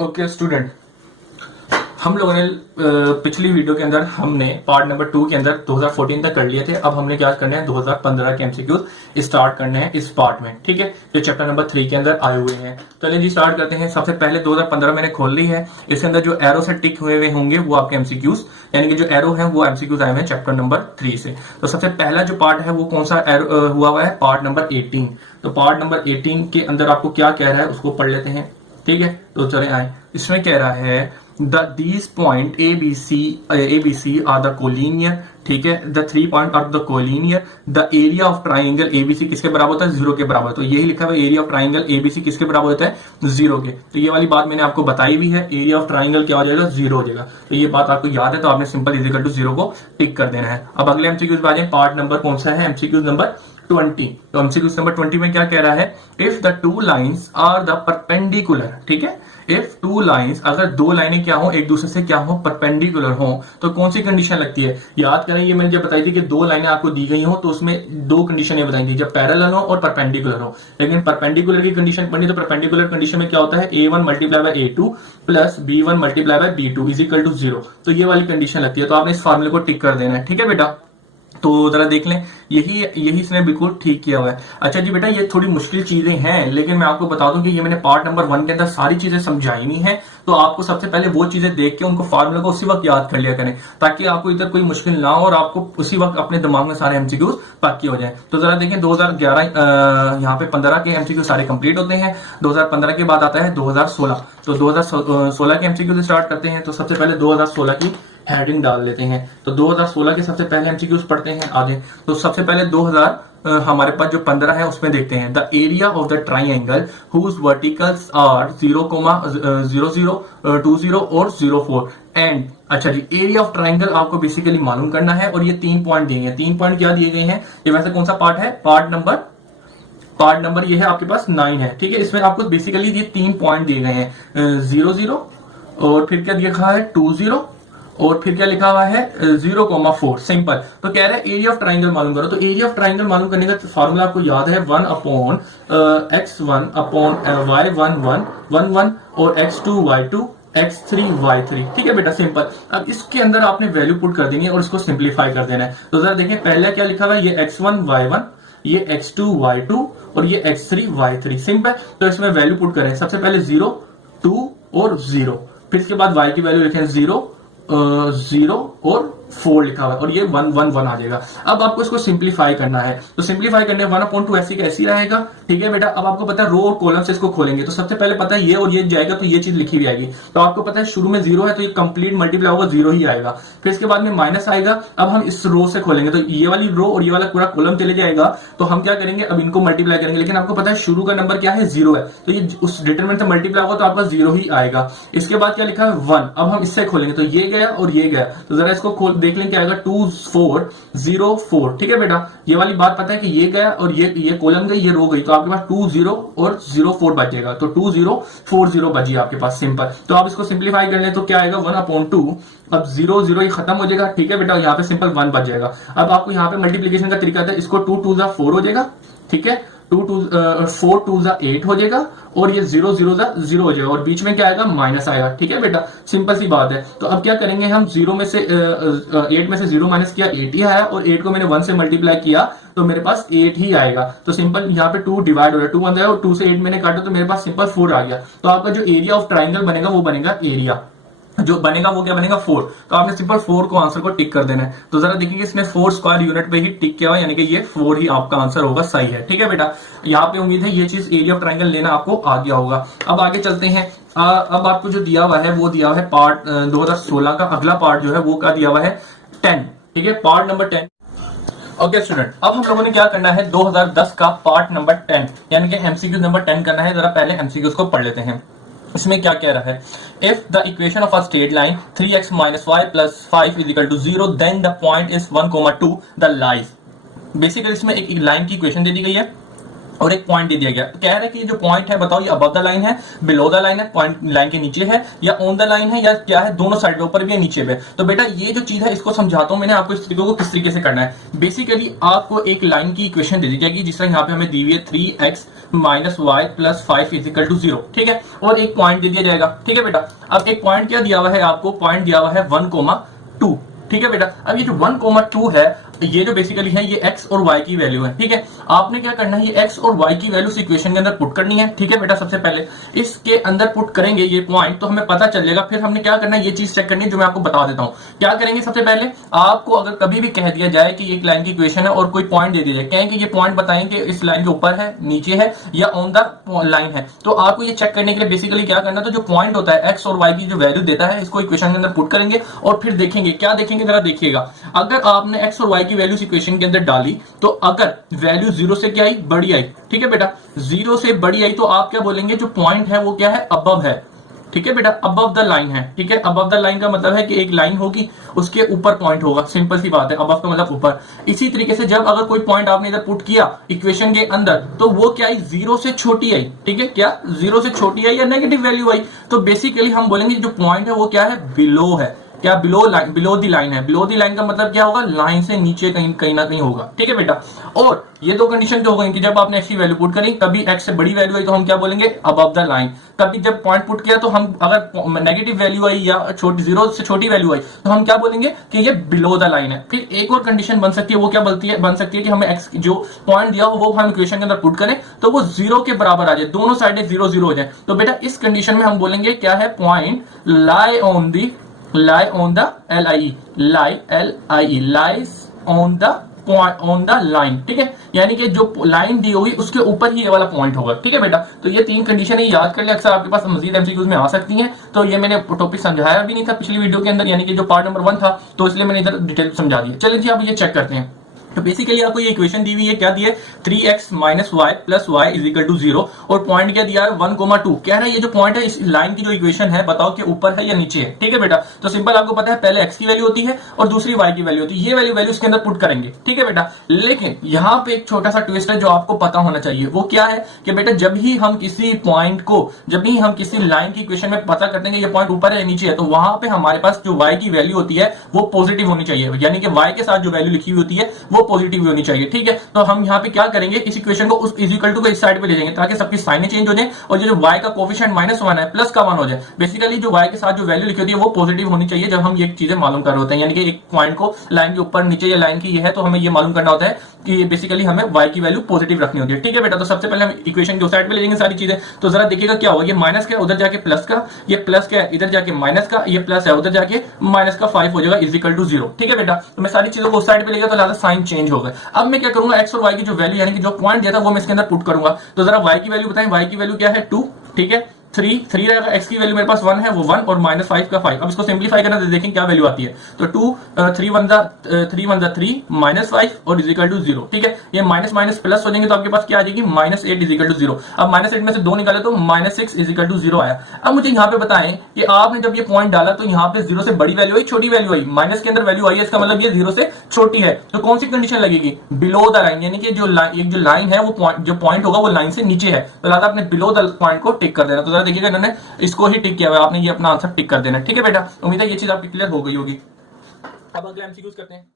Okay student, हम लोगों ने पिछली वीडियो के अंदर हमने पार्ट नंबर 2 के अंदर 2014 तक कर लिए थे। अब हमने क्या करना है, 2015 के एमसीक्यूज स्टार्ट करने हैं इस पार्ट में। ठीक है, जो चैप्टर नंबर 3 के अंदर आए हुए हैं। चलिए जी स्टार्ट करते हैं। सबसे पहले 2015 मैंने खोल ली है। इसके अंदर जो एरो से टिक हुए हुए होंगे वो आपके एमसीक्यूज, यानी कि जो एरो है वो एमसीक्यूज आए हुए हैं चैप्टर नंबर 3 से। तो सबसे पहला जो पार्ट है वो कौन सा हुआ हुआ है, पार्ट नंबर 18। तो पार्ट नंबर 18 के अंदर आपको क्या कह रहा है उसको पढ़ लेते हैं। ठीक है, तो चले आए। इसमें कह रहा है these point ABC are the collinear। ठीक है, the 3 point are the collinear। the area of triangle ABC किसके बराबर होता है, 0 के बराबर। तो यही लिखा हुआ है, एरिया ऑफ ट्राइंगल ABC किसके बराबर होता है, 0 के। तो ये वाली बात मैंने आपको बताई भी है, एरिया ऑफ ट्राइंगल क्या हो जाएगा, 0 हो जाएगा। तो ये बात आपको याद है, तो आपने सिंपल इक्वल टू 0 को टिक कर देना है। अब अगले एमसीक्यूज आ जाए। पार्ट नंबर कौन सा है, एमसीक्यूज नंबर 20। तो एमसीक्यूज नंबर 20 में क्या कह रहा है, if the two lines are the perpendicular. ठीक है, इफ टू लाइन्स, अगर दो लाइनें क्या हो, एक दूसरे से क्या हो, परपेंडिकुलर हो, तो कौन सी कंडीशन लगती है। याद करें, ये मैंने जब बताई थी कि दो लाइनें आपको दी गई हो तो उसमें दो कंडीशन बताई थी, जब पैरेलल हो और परपेंडिकुलर हो। लेकिन परपेंडिकुलर की कंडीशन पढ़नी, तो परपेंडिकुलर कंडीशन में क्या होता है, A1 multiply by A2 plus B1 multiply by B2 is equal to 0। तो ये वाली कंडीशन लगती है। तो आपने इस फॉर्मूले को टिक कर देना है। ठीक है बेटा, तो जरा देख लें, यही इसने बिल्कुल ठीक किया हुआ है। अच्छा जी बेटा, ये थोड़ी मुश्किल चीजें हैं, लेकिन मैं आपको बता दूं कि ये मैंने पार्ट नंबर 1 के अंदर सारी चीजें समझाई हुई हैं। तो आपको सबसे पहले वो चीजें देख के उनको फार्मूला को उसी वक्त याद कर लिया करें, ताकि आपको इधर कोई मुश्किल ना हो और आपको उसी वक्त अपने दिमाग में सारे एमसीक्यूज पक्के हो जाए। तो जरा देखें, 2011 यहाँ पे 15 के एमसीक्यू सारे कंप्लीट होते हैं। 2015 के बाद आता है 2016। तो 2016 के एमसीक्यू स्टार्ट करते हैं। तो सबसे पहले 2016 की हेडिंग डाल लेते हैं। तो 2016 के सबसे पहले एमसीक्यूज पढ़ते हैं आगे। तो सबसे पहले 2000 हमारे पास जो 15 है उसमें देखते हैं, the area of the triangle whose verticals are 0,00 20 और 04 एंड। अच्छा जी, एरिया ऑफ ट्राइंगल आपको बेसिकली मालूम करना है, और ये 3 पॉइंट दिए हैं। 3 पॉइंट क्या दिए गए हैं, ये वैसे कौन सा पार्ट है, पार्ट नंबर ये है आपके पास 9 है। ठीक है, इसमें आपको बेसिकली ये 3 पॉइंट दिए गए हैं, 00 और फिर क्या लिखा है 20 और फिर क्या लिखा हुआ है 0,4। सिंपल। तो कह रहा है एरिया ऑफ ट्राइंगल मालूम करो। तो एरिया ऑफ ट्राइंगल मालूम करने का फॉर्मूला आपको याद है, 1 अपॉन x1 अपॉन y11 और x2 y2 x3 y3। ठीक है बेटा, सिंपल। अब इसके अंदर आपने वैल्यू पुट कर देनी है और इसको सिंप्लीफाई कर देना है। तो जरा देखें, पहले क्या लिखा हुआ है, ये x1 y1, ये x2 y2 और ये x3 y3। सिंपल। तो इसमें वैल्यू पुट करें, सबसे पहले 0 2 और 0, फिर इसके बाद y की वैल्यू लिखें 0 और 4 लिखा हुआ है, और ये 1 1 1 आ जाएगा। अब आपको इसको सिंप्लीफाई करना है। तो सिंप्लीफाई करने 1/2 ऐसी कैसी रहेगा। ठीक है बेटा, अब आपको पता है रो और कॉलम से इसको खोलेंगे। तो सबसे पहले पता है ये और ये जाएगा, तो ये चीज लिखी हुई आएगी। तो आपको पता है शुरू में 0 है, तो ये कंप्लीट मल्टीप्लाई होगा 0 ही आएगा। फिर इसके बाद में माइनस आएगा। अब हम इस रो से खोलेंगे, तो ये वाली रो और ये वाला पूरा कॉलम चले जाएगा। तो हम क्या करेंगे, अब इनको मल्टीप्लाई करेंगे। लेकिन आपको पता है शुरू का नंबर क्या है, 0 है, तो ये उस डिटरमिनेंट से मल्टीप्लाई होगा तो आपका 0 ही आएगा। इसके बाद क्या लिखा है 1। अब हम इससे खोलेंगे, तो ये गया और ये गया। तो जरा इसको खोल देख लें, क्या आएगा 2404। ठीक है बेटा, ये वाली बात पता है कि ये गया और ये कॉलम गई, ये रो गई, तो आपके पास 20 और 04 बचेगा। तो 2040 बची आपके पास। सिंपल। तो आप इसको सिंप्लीफाई कर लें, तो क्या आएगा 1/2। अब 0 ये खत्म हो जाएगा। ठीक है बेटा, यहाँ पे सिंपल 1 बच जाएगा। अब आपको यहाँ पे मल्टीप्लीकेशन का तरीका था, इसको 2 2 4 हो जाएगा। ठीक है, 4 2 8 हो जाएगा, और ये 0 0 0 हो जाएगा, और बीच में क्या आएगा, माइनस आएगा। ठीक है बेटा, सिंपल सी बात है। तो अब क्या करेंगे हम, 0 में से 8 में से 0 माइनस किया, 8 ही आया, और 8 को मैंने 1 से मल्टीप्लाई किया तो मेरे पास 8 ही आएगा। तो सिंपल यहाँ पे 2 डिवाइड हो रहा है, 2 1 और 2 से 8 मैंने काटा, तो मेरे पास सिंपल 4 आ गया। तो आपका जो एरिया ऑफ ट्राइंगल बनेगा वो बनेगा, एरिया जो बनेगा वो क्या बनेगा, 4। तो आपने सिंपल 4 को आंसर को टिक कर देना है। तो जरा देखिए, इसने 4 स्क्वायर यूनिट पे ही टिक किया हुआ, यानी कि ये 4 ही आपका आंसर होगा, सही है। ठीक है बेटा, यहाँ पे उम्मीद है ये चीज एरिया ऑफ ट्राइंगल लेना आपको आ गया होगा। अब आगे चलते हैं। अब आपको जो दिया हुआ है वो दिया हुआ है पार्ट 2016 का अगला पार्ट जो है वो क्या दिया हुआ है, 10। ठीक है, पार्ट नंबर 10। ओके स्टूडेंट, अब हम लोगों ने क्या करना है, 2010 का पार्ट नंबर 10 यानी कि एमसीक्यू नंबर 10 करना है। जरा पहले एमसीक्यूज को पढ़ लेते हैं। इसमें क्या कह रहा है, if the equation of a straight line 3x - y + 5 = 0 then the point is 1,2 the lies. Basically इसमें एक लाइन की इक्वेशन दे दी गई है, और एक पॉइंट दे दिया गया। तो कह रहा है कि ये जो पॉइंट है बताओ ये अबव द लाइन है, बिलो द लाइन है, पॉइंट लाइन के नीचे है, या ऑन द लाइन है, या क्या है, दोनों साइड ऊपर भी है नीचे भी है। तो बेटा ये जो चीज है इसको समझाता हूं मैंने आपको, इस तरीके को किस तरीके से करना है। बेसिकली आपको एक लाइन की इक्वेशन दे दी जाएगी, जिस तरह यहाँ पे हमें दी हुई है 3x minus y plus 5 is equal to 0, ठीक है, और एक पॉइंट दे दिया जाएगा, ठीक है बेटा। अब एक पॉइंट क्या दिया हुआ है आपको, पॉइंट दिया हुआ है 1,2, ठीक है बेटा। अब ये जो 1,2 है, ये जो बेसिकली है ये x और y की वैल्यू है, ठीक है। आपने क्या करना है, ये x और y की वैल्यू इक्वेशन के अंदर पुट करनी है, ठीक है बेटा। सबसे पहले इसके अंदर पुट करेंगे ये पॉइंट, तो हमें पता चलेगा। फिर हमने क्या करना है, ये चीज चेक करनी है जो मैं आपको बता देता हूं। क्या करेंगे, सबसे पहले आपको अगर कभी भी कह दिया जाए कि एक लाइन की इक्वेशन है और कोई पॉइंट दे दिया जाए, कहेंगे ये पॉइंट बताएं कि इस लाइन के ऊपर है, नीचे है, या ऑन द लाइन है, तो आपको ये चेक करने के लिए बेसिकली क्या करना है, तो जो पॉइंट होता है x और y की जो वैल्यू देता है, इसको इक्वेशन के अंदर पुट करेंगे और फिर देखेंगे, क्या देखेंगे जरा देखिएगा। अगर आपने x और y की वैल्यू इक्वेशन के अंदर डाली, तो अगर वैल्यू 0 से क्या आई, बड़ी आई, ठीक है बेटा, 0 से बड़ी आई, तो आप क्या बोलेंगे, जो पॉइंट है वो क्या है, अबव है, ठीक है बेटा, अबव द लाइन है, ठीक है। अबव द लाइन का मतलब है कि एक लाइन होगी, उसके ऊपर पॉइंट होगा, सिंपल सी बात है, अबव का मतलब ऊपर। इसी तरीके से जब अगर कोई पॉइंट आपने इधर पुट किया इक्वेशन के अंदर, तो वो क्या आई, 0 से छोटी आई, ठीक है, क्या 0 से छोटी आई या नेगेटिव वैल्यू आई, तो बेसिकली हम बोलेंगे जो पॉइंट है वो क्या है, बिलो है, क्या below line, below the line है। बिलो दी लाइन का मतलब क्या होगा, लाइन से नीचे कहीं ना कहीं होगा, ठीक है बेटा। और ये दो कंडीशन क्या होगी कि जब आपने x की वैल्यू पुट करी, कभी x से बड़ी वैल्यू आई तो हम क्या बोलेंगे, अबव द लाइन। कभी जब पॉइंट पुट किया तो हम अगर नेगेटिव वैल्यू आई या छोटी 0 से छोटी वैल्यू आई, तो हम क्या बोलेंगे कि ये बिलो द लाइन है। फिर एक और कंडीशन बन सकती है, वो क्या बन सकती है कि हमें x जो पॉइंट दिया हो वो हम इक्वेशन के अंदर पुट करें तो वो 0 के बराबर आ जाए, दोनों साइडें 0-0 हो जाए। तो बेटा इस कंडीशन में हम बोलेंगे क्या है, point lie on the line, ठीक है, यानी कि जो लाइन दी होगी उसके ऊपर ही ये वाला पॉइंट होगा, ठीक है बेटा। तो ये तीन कंडीशन है, याद कर ले, अक्सर आपके पास मजीद एमसीक्यूज में आ सकती हैं। तो ये मैंने टॉपिक समझाया भी नहीं था पिछली वीडियो के अंदर, यानी कि जो पार्ट नंबर 1 था, तो इसलिए मैंने इधर डिटेल समझा दिया। चलिए जी आप ये चेक करते हैं। तो बेसिकली आपको ये इक्वेशन दी हुई है, क्या दी है, 3x minus y plus y is equal to 0, और पॉइंट क्या दिया है, 1,2। कह रहा है ये जो पॉइंट है इस लाइन की जो इक्वेशन है बताओ कि ऊपर है या नीचे है, ठीक है बेटा। तो सिंपल आपको पता है, पहले x की वैल्यू होती है और दूसरी y की वैल्यू होती है, ये वैल्यू इसके अंदर पुट करेंगे, ठीक है बेटा। लेकिन यहां पे एक छोटा सा ट्विस्ट है जो आपको पता होना चाहिए, वो क्या है कि बेटा जब ही हम किसी पॉइंट को, जब भी हम किसी लाइन की इक्वेशन में पता करते हैं कि ये पॉइंट ऊपर है या नीचे है, तो वहां पे हमारे पास जो y की वैल्यू होती है वो पॉजिटिव होनी चाहिए, यानी कि y के साथ जो वैल्यू लिखी हुई होती है वो पॉजिटिव होनी चाहिए, ठीक है। तो हम यहाँ पे क्या करेंगे, इस इक्वेशन को उस इज इक्वल टू के इस साइड पे ले जाएंगे ताकि सबकी साइनें चेंज हो जाए, और जो y का कोफिशिएंट -1 है प्लस का 1 हो जाए। बेसिकली जो y के साथ जो वैल्यू लिखी होती है वो पॉजिटिव होनी चाहिए जब हम ये चीजें मालूम कर रहे होते हैं, यानी कि एक पॉइंट को लाइन के ऊपर नीचे या लाइन की ये है तो हमें ये मालूम करना होता है कि बेसिकली हमें y की वैल्यू पॉजिटिव रखनी होती है, ठीक है बेटा। तो सबसे पहले हम इक्वेशन के साइड पे ले जाएंगे सारी चीजें। तो जरा देखिएगा क्या होगा, ये माइनस का उधर जाके प्लस का, ये प्लस का इधर जाके माइनस का, ये प्लस है उधर जाके माइनस का 5 हो जाएगा इज इक्वल टू 0, ठीक है बेटा। तो मैं सारी चीजों को उस साइड पे ले गया तो लिहाजा साइन चेंज हो गए। अब मैं क्या करूंगा, x और y की जो वैल्यू यानी कि जो पॉइंट दिया था वो मैं इसके अंदर पुट करूंगा। तो जरा y की वैल्यू बताएं, y की वैल्यू क्या है, 2, ठीक है, 3 रहेगा, x की वैल्यू मेरे पास 1 है, वो 1 और -5 का 5। अब इसको सिंप्लीफाई करना तो देखें क्या वैल्यू आती है। तो 2 3 1 3 -5 और इज इक्वल टू 0, ठीक है। ये माइनस माइनस प्लस हो जाएंगे तो आपके पास क्या आ जाएगी, -8 इज इक्वल टू 0। अब -8 में से 2 निकाले तो -6 इज इक्वल टू 0 आया। अब मुझे यहाँ पे बताएं कि आपने जब ये पॉइंट डाला तो यहाँ पे 0 से बड़ी वैल्यू आई, छोटी वैल्यू आई, माइनस के अंदर वैल्यू आई है, इसका मतलब ये 0 से छोटी है। तो कौन सी कंडीशन लगेगी, बिलो द लाइन, यानी कि जो लाइन है वो जो पॉइंट होगा वो लाइन से नीचे है, तो लिहाजा आपने बिलो द पॉइंट को टिक कर देना। तो जरा देखिएगा इन्होंने इसको ही टिक किया हुआ है, आपने ये अपना आंसर टिक कर देना, ठीक है बेटा। उम्मीद है ये चीज आपकी क्लियर हो गई होगी। अब अगला एमसीक्यूज करते हैं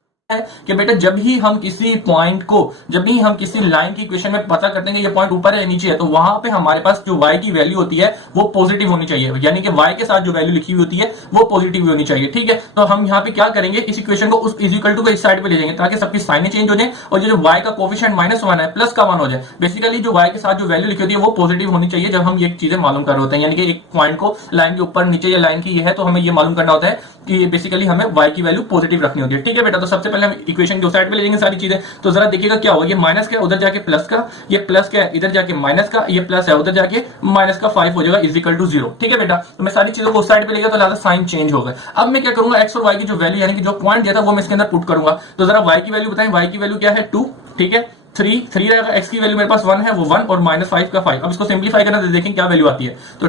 कि बेटा जब ही हम किसी पॉइंट को, जब भी हम किसी लाइन की इक्वेशन में पता करते हैं कि ये पॉइंट ऊपर है या नीचे है, तो वहां पे हमारे पास जो y की वैल्यू होती है वो पॉजिटिव होनी चाहिए, यानी कि y के साथ जो वैल्यू लिखी हुई होती है वो पॉजिटिव होनी चाहिए, ठीक है। तो हम यहाँ पे क्या करेंगे, इस इक्वेशन को उस इज इक्वल टू के इस साइड पे ले जाएंगे ताकि सबकी साइनें चेंज हो जाए, और जो y का कोफिशिएंट -1 है प्लस का 1 हो जाए। बेसिकली जो y के साथ जो वैल्यू लिखी होती है वो पॉजिटिव होनी चाहिए जब हम ये चीजें मालूम कर रहे होते हैं, यानी कि एक पॉइंट को लाइन के ऊपर नीचे या लाइन की ये है तो हमें ये मालूम करना होता है कि बेसिकली हमें y की वैल्यू पॉजिटिव रखनी होती है, ठीक है बेटा। तो सबसे पहले हम इक्वेशन के साइड पे ले जाएंगे सारी चीजें। तो जरा देखिएगा क्या होगा, ये माइनस का उधर जाके प्लस का, ये प्लस का इधर जाके माइनस का, ये प्लस है उधर जाके माइनस का 5 हो जाएगा इज इक्वल टू 0, ठीक है बेटा। तो मैं सारी चीजों को उस साइड पे ले गया तो लिहाजा साइन चेंज हो गए। अब मैं क्या करूंगा, x और y की जो वैल्यू यानी कि जो पॉइंट दिया था वो मैं इसके अंदर पुट करूंगा। तो जरा y की वैल्यू बताएं, y की वैल्यू क्या है, 2, ठीक है, 3 रहेगा, x की वैल्यू मेरे पास 1 है, वो 1 और -5 का 5। अब इसको सिंप्लीफाई करना तो देखें क्या वैल्यू आती है। तो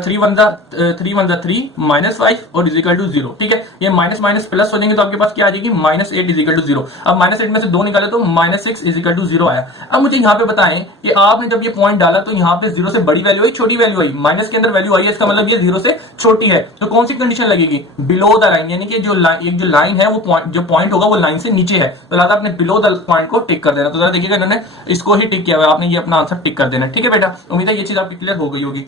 3 1 3 -5 और इज इक्वल टू 0। ठीक है, ये माइनस माइनस प्लस हो जाएंगे तो आपके पास क्या आ जाएगी -8 इज इक्वल टू 0। अब -8 में से 2 निकाले तो -6 इज इक्वल टू 0 आया। अब मुझे यहाँ पे बताएं कि आपने जब ये पॉइंट डाला तो यहाँ पे 0 से बड़ी वैल्यू आई, छोटी वैल्यू आई, माइनस के अंदर वैल्यू आई है, इसका मतलब ये 0 से छोटी है। तो कौन सी कंडीशन लगेगी? बिलो द लाइन, यानी कि जो लाइन है वो जो पॉइंट होगा वो लाइन से नीचे है, तो लिहाजा आपने बिलो द पॉइंट को टिक कर देना। तो जरा देखिएगा इन्होंने इसको ही टिक किया हुआ है, आपने ये अपना आंसर टिक कर देना। ठीक है बेटा, उम्मीद है ये चीज आपकी क्लियर हो गई होगी।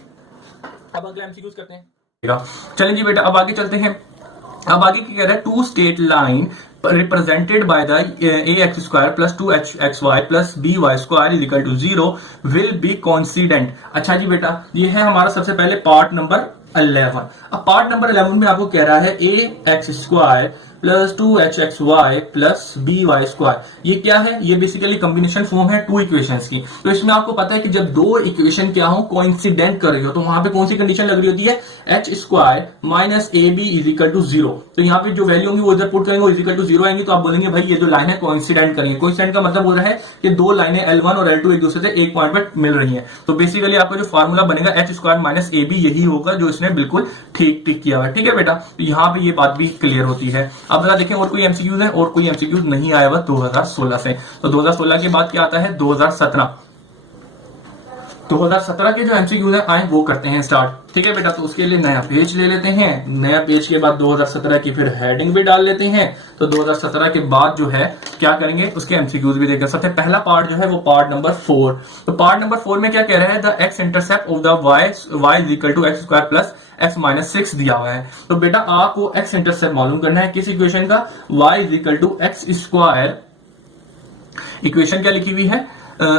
अब अगला एमसीक्यूज करते हैं। चलें जी बेटा, अब आगे चलते हैं। अब आगे क्या कह रहा है? Two straight line represented by the ax square plus 2xy plus by square is equal to 0 will be coincident। अच्छा जी बेटा, ये है हमारा सबसे पहले पार्ट नंबर 11। अब पार्ट नंबर 11 में आपको कह रहा है ax square plus 2hxy plus by square, ये क्या है? ये बेसिकली कॉम्बिनेशन फॉर्म है टू इक्वेशंस की। तो इसमें आपको पता है कि जब दो इक्वेशन क्या हो, कोइंसिडेंट कर रही हो, तो वहां पे कौन सी कंडीशन लग रही होती है? h square minus ab is equal to 0। तो यहाँ पे जो वैल्यू होंगी वो इधर पुट करेंगे, इज इक्वल टू 0 आएंगी, तो आप बोलेंगे भाई ये जो लाइन है कोइंसिडेंट करेंगे। कोइंसिडेंट का मतलब हो रहा है कि दो लाइनें L1 और L2 एक दूसरे से एक पॉइंट पर मिल रही है। तो बेसिकली आपका जो फॉर्मूला बनेगा h स्क्वायर माइनस ab यही होगा जो इसने बिल्कुल ठीक टिक किया हुआ है। ठीक है बेटा, तो यहाँ पे ये बात भी क्लियर होती है। अब जरा देखें और कोई एमसीक्यूज है, और कोई एमसीक्यूज नहीं आया हुआ 2016 से। तो 2016 के बाद क्या आता है? 2017 के जो एमसीक्यूज है आए वो करते हैं स्टार्ट। ठीक है बेटा, तो उसके लिए नया पेज ले लेते हैं। नया पेज के बाद 2017 की फिर हेडिंग भी डाल लेते हैं। तो 2017 के बाद जो है क्या करेंगे, उसके एमसीक्यूज भी देखेंगे। सबसे पहला पार्ट जो है वो पार्ट नंबर 4। तो पार्ट नंबर 4 में क्या कह रहा है? The x intercept of the y is equal to x square plus x minus 6 दिया हुआ है। तो बेटा आपको x इंटरसेप्ट मालूम करना है किस इक्वेशन का? y is equal to x square, equation क्या लिखी हुई है?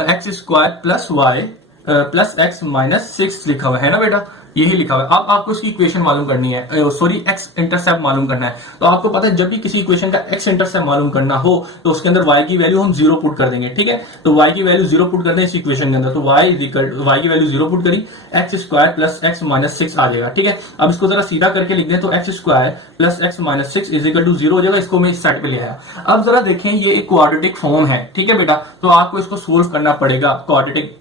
X square plus y plus x minus 6 लिखा हुआ है ना बेटा, यही लिखा हुआ है। अब आपको इसकी इक्वेशन मालूम करनी है, सॉरी एक्स इंटरसेप्ट मालूम करना है। तो आपको पता है जब भी किसी इक्वेशन का एक्स इंटरसेप्ट मालूम करना हो तो उसके अंदर y की वैल्यू हम 0 पुट कर देंगे। ठीक है, तो y की वैल्यू 0 पुट करते हैं इस इक्वेशन के अंदर। तो y की वैल्यू 0 पुट करी, x square plus x minus 6 आ जाएगा। ठीक है, अब इसको जरा सीधा करके लिख दें तो x square plus x minus 6 is equal to 0 हो जाएगा। इसको मैं इस साइड पे ले आया। अब जरा देखें ये एक क्वाड्रेटिक फॉर्म है। ठीक है बेटा, तो आपको इसको सोल्व करना पड़ेगा क्वाड्रेटिक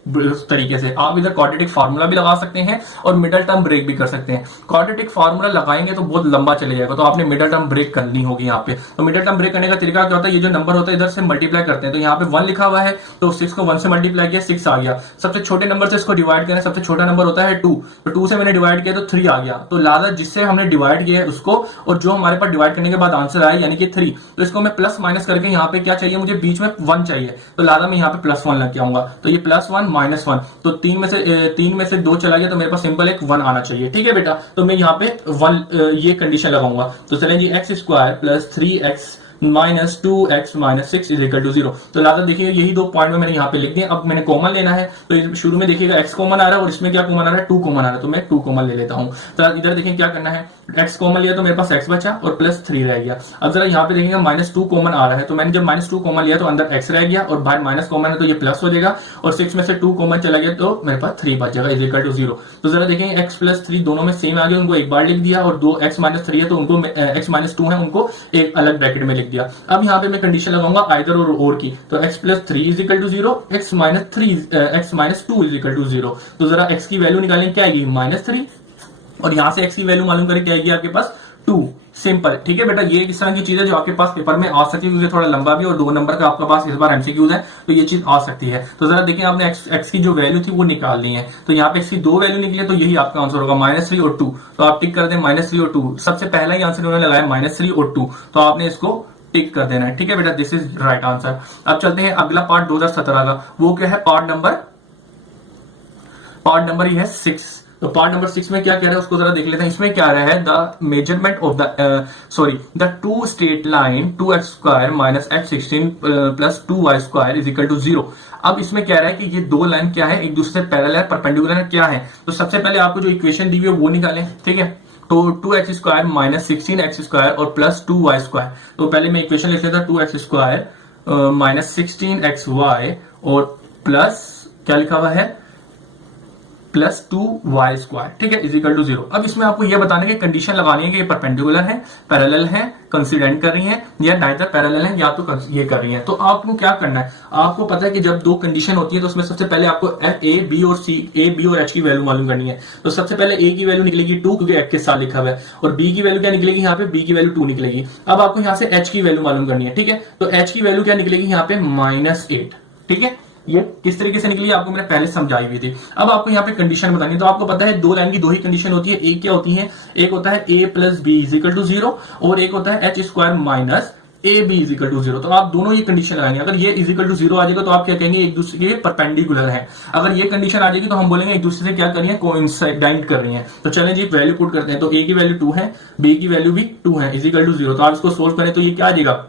तरीके से। आप इधर क्वाड्रेटिक फार्मूला भी लगा सकते हैं और मिडल टर्म ब्रेक भी कर सकते हैं। क्वाड्रेटिक फार्मूला लगाएंगे तो बहुत लंबा चले जाएगा, तो आपने मिडल टर्म ब्रेक करनी होगी यहाँ पे। तो मिडल टर्म ब्रेक करने का तरीका क्या होता है? ये जो नंबर होता है इधर से मल्टीप्लाई करते हैं। तो यहाँ पे 1 लिखा हुआ है, तो 6 को 1 से मल्टीप्लाई किया, 6 आ गया। सबसे छोटे नंबर से इसको डिवाइड करें, सबसे छोटा नंबर होता है 2, तो 2 से मैंने डिवाइड किया तो 3 आ गया। तो लिहाजा जिससे हमने डिवाइड किया है उसको, और जो हमारे पास डिवाइड करने के बाद आंसर आया यानी कि 3, तो इसको मैं प्लस माइनस करके यहाँ पे क्या चाहिए मुझे? बीच में 1 चाहिए, तो लिहाजा मैं यहाँ पे +1 लग के आऊंगा। तो ये +1 -1, तो 3 में से 2 चला गया, तो मेरे पास सिंपल एक 1 आना चाहिए। ठीक है बेटा, तो मैं यहाँ पे 1 ये कंडीशन लगाऊंगा। तो चलें जी, x square plus 3x minus 2x minus 6 is equal to 0। तो लिहाजा देखिए यही दो पॉइंट में मैंने यहाँ पे लिख दिया। अब मैंने कॉमन लेना है, तो शुरू में देखिएगा x कॉमन आ रहा है और इसमें क्या कॉमन आ रहा है? 2 कॉमन आ रहा है, तो मैं 2 कॉमन ले लेता हूँ। तो इधर देखिए क्या करना है, x कॉमन लिया तो मेरे पास x बचा और +3 रह गया। अब जरा यहाँ पे देखिएगा -2 कॉमन आ रहा है, तो मैंने जब -2 कॉमन लिया तो अंदर x रह गया और बाहर माइनस कॉमन है तो ये प्लस हो जाएगा, और 6 में से 2 कॉमन चला गया तो मेरे पास 3 बच जाएगा इज इक्वल टू 0। तो जरा देखेंगे x प्लस 3 दोनों में सेम आ गया, उनको एक बार लिख दिया, और 2x माइनस 3 है तो उनको x माइनस 2 है उनको एक अलग ब्रैकेट में लिख दिया। अब यहाँ पे मैं कंडीशन लगाऊंगा आइदर और की, तो x plus 3 is equal to 0, x minus 2 is equal to 0। तो जरा x की वैल्यू निकालें, क्या आएगी? -3, और यहां से x की वैल्यू मालूम करें क्या आएगी आपके पास? 2। सिंपल। ठीक है बेटा, ये इस तरह की चीज है जो आपके पास पेपर में आ सकती है, क्योंकि थोड़ा लंबा भी और 2 नंबर का आपके पास इस बार एमसीक्यूज है, तो ये चीज आ सकती है। तो जरा देखिए आपने x की जो वैल्यू थी वो निकालनी है। तो यहाँ पे x की 2 वैल्यू निकली, तो यही आपका आंसर होगा -3 और 2। तो आप टिक कर दें -3 और 2। सबसे पहला ही आंसर उन्होंने लगाया -3 और 2, तो आपने इसको टिक कर देना है। ठीक है बेटा, दिस इज राइट आंसर। अब चलते हैं अगला पार्ट 2017 का, वो क्या है? पार्ट नंबर ये है 6। तो पार्ट नंबर 6 में क्या कह रहा है उसको जरा देख लेते हैं। इसमें क्या रहा है? The measurement of the two straight line 2x square minus x16 plus 2y square is equal to 0। अब इसमें क्या रहा है कि ये दो लाइन क्या है? एक दूसरे से पैरेलल है, परपेंडिकुलर है, क्या है? तो सबसे पहले आपको जो इक्वेशन दी हुई है वो निकालें। ठीक है, तो 2x square minus 16x square और प्लस 2y स्क्वायर। तो पहले मैं इक्वेशन लिख लेता, 2x स्क्वायर माइनस 16xy और प्लस क्या लिखा हुआ है? प्लस 2y स्क्वायर, ठीक है, इज इक्वल टू 0। अब इसमें आपको ये बताने की कंडीशन लगानी है कि ये परपेंडिकुलर है, पैरेलल है, कंसिडेंट कर रही है, या नाइदर पैरेलल है या तो ये कर रही है। तो आपको क्या करना है, आपको पता है कि जब दो कंडीशन होती है तो उसमें सबसे पहले आपको ए बी और एच की वैल्यू मालूम करनी है। तो सबसे पहले ए की वैल्यू निकलेगी 2 क्योंकि एफ के साथ लिखा हुआ है, और बी की वैल्यू क्या निकलेगी यहाँ पे, बी की वैल्यू 2 निकलेगी। अब आपको यहाँ से एच की वैल्यू मालूम करनी है, ठीक है। तो एच की वैल्यू क्या निकलेगी यहाँ पे -8, ठीक है। ये किस तरीके से निकली आपको मैंने पहले समझाई हुई थी। अब आपको यहाँ पे कंडीशन बतानी है। तो आपको पता है दो लाइन की दो ही कंडीशन होती है। एक क्या होती है, एक होता है a plus b is equal to 0 और एक होता है h square minus a b is equal to 0। तो आप दोनों ये कंडीशन लगाएंगे। अगर ये इज इक्वल टू 0 आ जाएगा तो आप क्या कहेंगे, एक दूसरे के परपेंडिकुलर है। अगर ये कंडीशन आ जाएगी तो हम बोलेंगे एक दूसरे से क्या कर रही है, कोइंसाइड कर रही है। तो चलें जी वैल्यू पुट करते हैं। तो a की वैल्यू 2 है, b की वैल्यू भी 2 है, इज इक्वल टू 0। तो आप इसको सोल्व करें तो ये क्या आ जाएगा,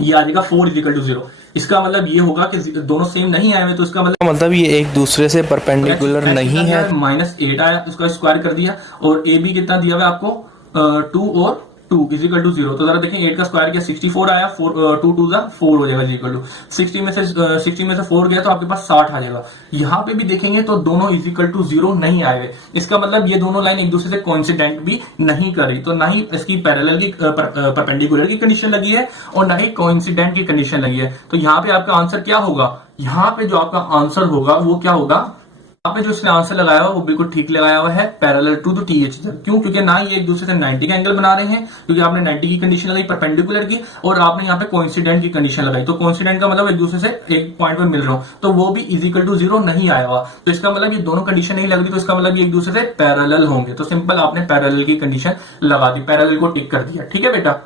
ये आ जाएगा 4 इज इक्वल टू 0। इसका मतलब ये होगा कि दोनों सेम नहीं आए हुए, तो इसका मतलब ये एक दूसरे से परपेंडिकुलर नहीं है। -8 आया, उसका स्क्वायर कर दिया, और ए बी कितना दिया हुआ है आपको 2 और 2 इज इक्वल टू 0। तो जरा देखें 8 का स्क्वायर किया 64 आया, 2 2 4 हो जाएगा इज इक्वल टू 60 में से 4 गया तो आपके पास 60 आ जाएगा। यहाँ पे भी देखेंगे तो दोनों इज इक्वल टू 0 नहीं आए हुए। इसका मतलब ये दोनों लाइन एक दूसरे से कोइंसिडेंट भी नहीं कर रही। तो ना ही इसकी पैरेलल की परपेंडिकुलर की कंडीशन लगी है और ना ही कोइंसिडेंट की कंडीशन लगी है। तो यहाँ पे आपका आंसर क्या होगा, यहाँ पे जो आपका आंसर होगा वो क्या होगा, यहाँ पे जो इसने आंसर लगाया हुआ वो बिल्कुल ठीक लगाया हुआ है, पैरेलल टू द टीएच। क्यों, क्योंकि ना ये एक दूसरे से 90 का एंगल बना रहे हैं, क्योंकि आपने 90 की कंडीशन लगाई परपेंडिकुलर की, और आपने यहाँ पे कोइंसिडेंट की कंडीशन लगाई। तो कोइंसिडेंट का मतलब एक दूसरे से एक पॉइंट पर मिल रहे हो, तो वो भी इज इक्वल टू 0 नहीं आया हुआ। तो इसका मतलब ये दोनों कंडीशन नहीं लग रही, तो इसका मतलब ये एक दूसरे से पैरेलल होंगे। तो सिंपल आपने पैरेलल की कंडीशन लगा दी, पैरेलल को टिक कर दिया, ठीक है बेटा।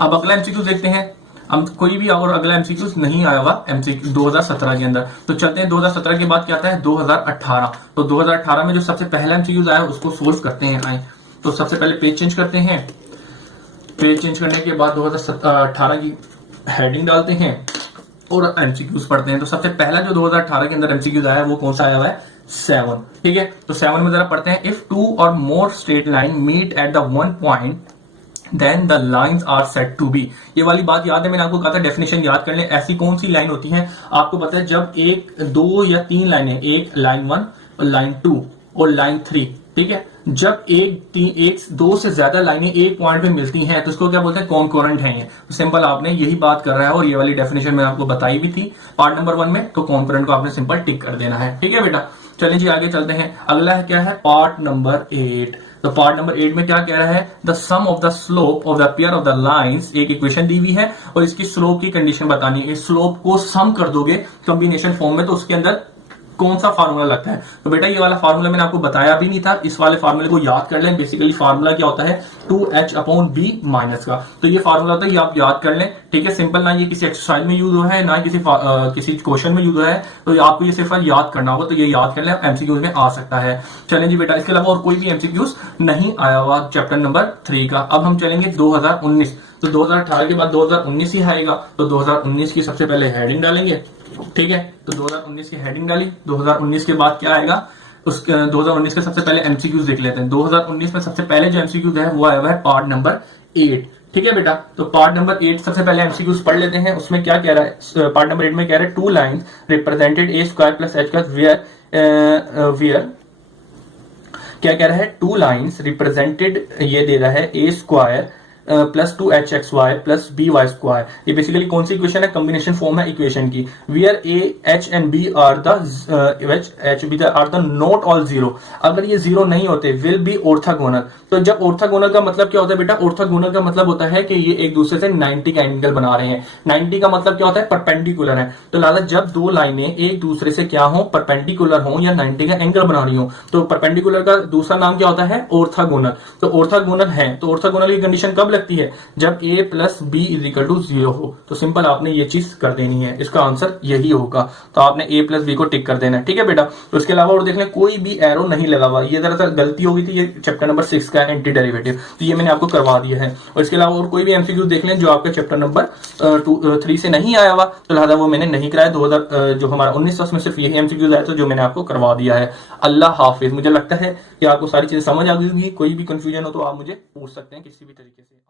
अब अगला एमसीक्यू देखते हैं। हम कोई भी और अगला एमसीक्यू नहीं आया हुआ एमसीक्यू 2017 के अंदर। तो चलते हैं 2017 के बाद क्या आता है 2018। तो 2018 में जो सबसे पहला एमसीक्यू आया उसको सोल्व करते हैं। आए तो सबसे पहले पेज चेंज करते हैं। पेज चेंज करने के बाद 2018 की हेडिंग डालते हैं और एमसीक्यूज पढ़ते हैं। तो सबसे पहला जो 2018 के अंदर एमसीक्यूज आया है वो कौन सा आया हुआ है, 7, ठीक है। तो 7 में जरा पढ़ते हैं। इफ 2 और more straight line meet at the one point then the lines are set to be. ये वाली बात याद है, मैंने आपको कहा था डेफिनेशन याद कर लें। ऐसी कौन सी लाइन होती है, आपको पता है जब एक 2 या 3 लाइनें, एक लाइन 1 और लाइन 2 और लाइन 3, ठीक है, जब एक 2 से ज्यादा लाइनें एक पॉइंट पे मिलती हैं तो उसको क्या बोलते हैं, कॉन्करेंट है। ये सिंपल आपने यही बात कर रहा है और ये वाली डेफिनेशन मैंने आपको बताई भी थी पार्ट नंबर 1 में। तो कॉन्करेंट को आपने सिंपल टिक कर देना है, ठीक है बेटा। चलिए जी आगे चलते हैं। अगला है क्या है, पार्ट नंबर 8। तो पार्ट नंबर 8 में क्या कह रहा है, the sum of the slope of the pair of the lines. एक इक्वेशन दी हुई है और इसकी स्लोप की कंडीशन बतानी है। इस स्लोप को सम कर दोगे कॉम्बिनेशन फॉर्म में तो उसके अंदर कौन सा फार्मूला लगता है। तो बेटा ये वाला फार्मूला मैंने आपको बताया भी नहीं था, इस वाले फार्मूले को याद कर लें। बेसिकली फार्मूला क्या होता है, 2h/b माइनस का। तो ये फार्मूला होता है, ये आप याद कर लें, ठीक है। सिंपल, ना ये किसी एक्सरसाइज में यूज हुआ है ना किसी क्वेश्चन में यूज हुआ है, तो आपको ये सिर्फ याद करना होगा। तो ये याद कर लें, एमसीक्यूज में आ सकता है। चलें जी बेटा, इसके अलावा और कोई भी एमसीक्यूज नहीं आया हुआ चैप्टर नंबर 3 का। अब हम चलेंगे 2019। तो 2018 के बाद 2019 ही आएगा। तो 2019 की सबसे पहले हेडिंग डालेंगे, ठीक है। तो 2019 की हेडिंग डाली। 2019 के बाद क्या आएगा, उस 2019 के सबसे पहले एमसीक्यूज देख लेते हैं। 2019 में सबसे पहले जो एमसीक्यूज है वो आया हुआ है पार्ट नंबर 8, ठीक है बेटा। तो पार्ट नंबर 8 सबसे पहले एमसीक्यूज पढ़ लेते हैं। उसमें क्या कह रहा है, पार्ट नंबर 8 में कह रहा है 2 lines represented a square plus h का वेयर क्या कह रहा है, 2 लाइन्स रिप्रेजेंटेड, ये दे रहा है a square plus 2hxy plus by square. ये बेसिकली कौन सी इक्वेशन है, कॉम्बिनेशन फॉर्म है इक्वेशन की। Where a h and b are the not all 0। अगर ये 0 नहीं होते विल बी ऑर्थोगोनल। तो जब ऑर्थोगोनल का मतलब क्या होता है बेटा, ऑर्थोगोनल का मतलब होता है कि ये एक दूसरे से 90 का एंगल बना रहे हैं। 90 का मतलब क्या होता है, परपेंडिकुलर है। तो लाला जब दो लाइनें एक दूसरे से क्या हो, परपेंडिकुलर हो या 90 का एंगल बना रही हो, तो परपेंडिकुलर का दूसरा नाम क्या होता है, ऑर्थोगोनल। तो ऑर्थोगोनल है, तो ऑर्थोगोनल की कंडीशन कब लगती है, जब a plus b is equal to 0 हो। तो सिंपल आपने ये चीज कर देनी है, इसका आंसर यही होगा। तो आपने a प्लस बी को टिक कर देना है, ठीक है बेटा। तो इसके अलावा और देख लें, कोई भी एरो नहीं लगा हुआ। ये दरअसल गलती हो गई थी, ये चैप्टर नंबर 6 का एंटी डेरिवेटिव, तो ये मैंने आपको करवा दिया है। और इसके अलावा और कोई भी एमसीक्यू देख लें जो आपके चैप्टर नंबर 3 से नहीं आया हुआ, तो लिहाजा वो मैंने नहीं कराया। 2000 जो हमारा 19 उसमें सिर्फ यही एमसीक्यू आया, तो जो मैंने आपको करवा दिया है। अल्लाह हाफिज। मुझे लगता है कि आपको सारी चीजें समझ आ गई होगी। कोई भी कंफ्यूजन हो तो आप मुझे पूछ सकते हैं किसी भी तरीके से।